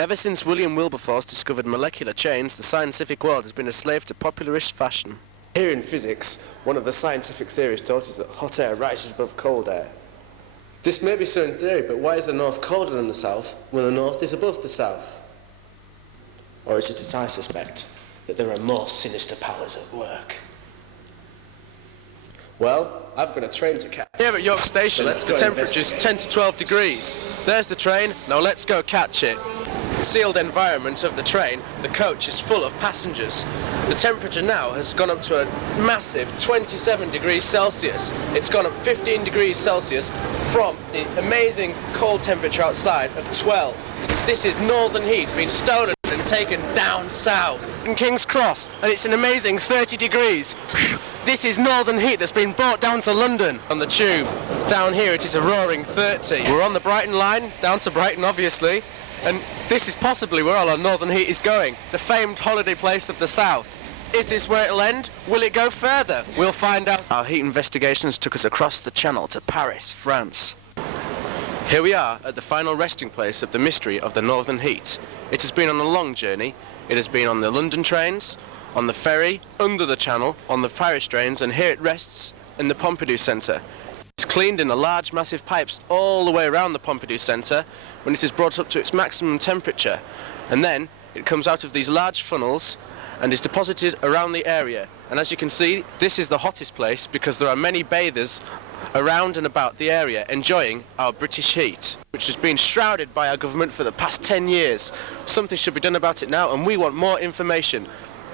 Ever since William Wilberforce discovered molecular chains, the scientific world has been a slave to popularist fashion. Here in physics, one of the scientific theories taught us that hot air rises above cold air. This may be so in theory, but why is the north colder than the south when the north is above the south? Or is it as I suspect, that there are more sinister powers at work? Well, I've got a train to catch. Here at York Station, the temperature's 10 to 12 degrees. There's the train, now let's go catch it. Sealed environment of the train, the coach is full of passengers. The temperature now has gone up to a massive 27 degrees Celsius. It's gone up 15 degrees Celsius from the amazing cold temperature outside of 12. This is northern heat being stolen and taken down south. In King's Cross, and it's an amazing 30 degrees. This is northern heat that's been brought down to London on the tube. Down here it is a roaring 30. We're on the Brighton line, down to Brighton obviously, and this is possibly where all our northern heat is going, the famed holiday place of the south. Is this where it'll end? Will it go further? We'll find out. Our heat investigations took us across the channel to Paris, France. Here we are at the final resting place of the mystery of the northern heat. It has been on a long journey. It has been on the London trains, on the ferry, under the channel, on the Paris trains, and here it rests in the Pompidou Centre. It's cleaned in the large massive pipes all the way around the Pompidou Centre when it is brought up to its maximum temperature, and then it comes out of these large funnels and is deposited around the area. And as you can see, this is the hottest place because there are many bathers around and about the area enjoying our British heat, which has been shrouded by our government for the past 10 years. Something should be done about it now, and we want more information.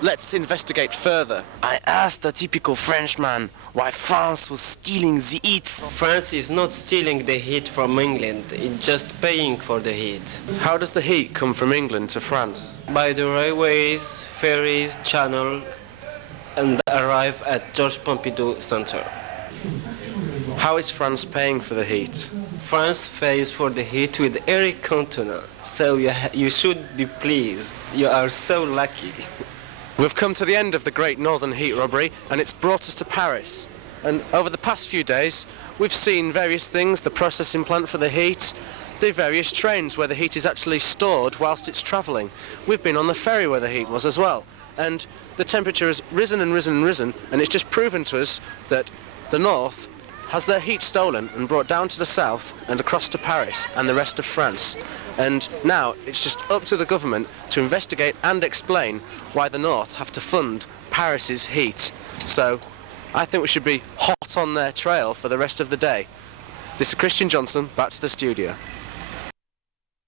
Let's investigate further. I asked a typical Frenchman why France was stealing the heat. France is not stealing the heat from England, it's just paying for the heat. How does the heat come from England to France? By the railways, ferries, channel, and arrive at Georges Pompidou Center. How is France paying for the heat? France pays for the heat with air container, so you should be pleased. You are so lucky. We've come to the end of the great northern heat robbery, and it's brought us to Paris. And over the past few days, we've seen various things: the processing plant for the heat, the various trains where the heat is actually stored whilst it's travelling. We've been on the ferry where the heat was as well. And the temperature has risen and risen and risen, and it's just proven to us that the north has their heat stolen and brought down to the south and across to Paris and the rest of France. And now it's just up to the government to investigate and explain why the north have to fund Paris's heat. So I think we should be hot on their trail for the rest of the day. This is Christian Johnson, back to the studio.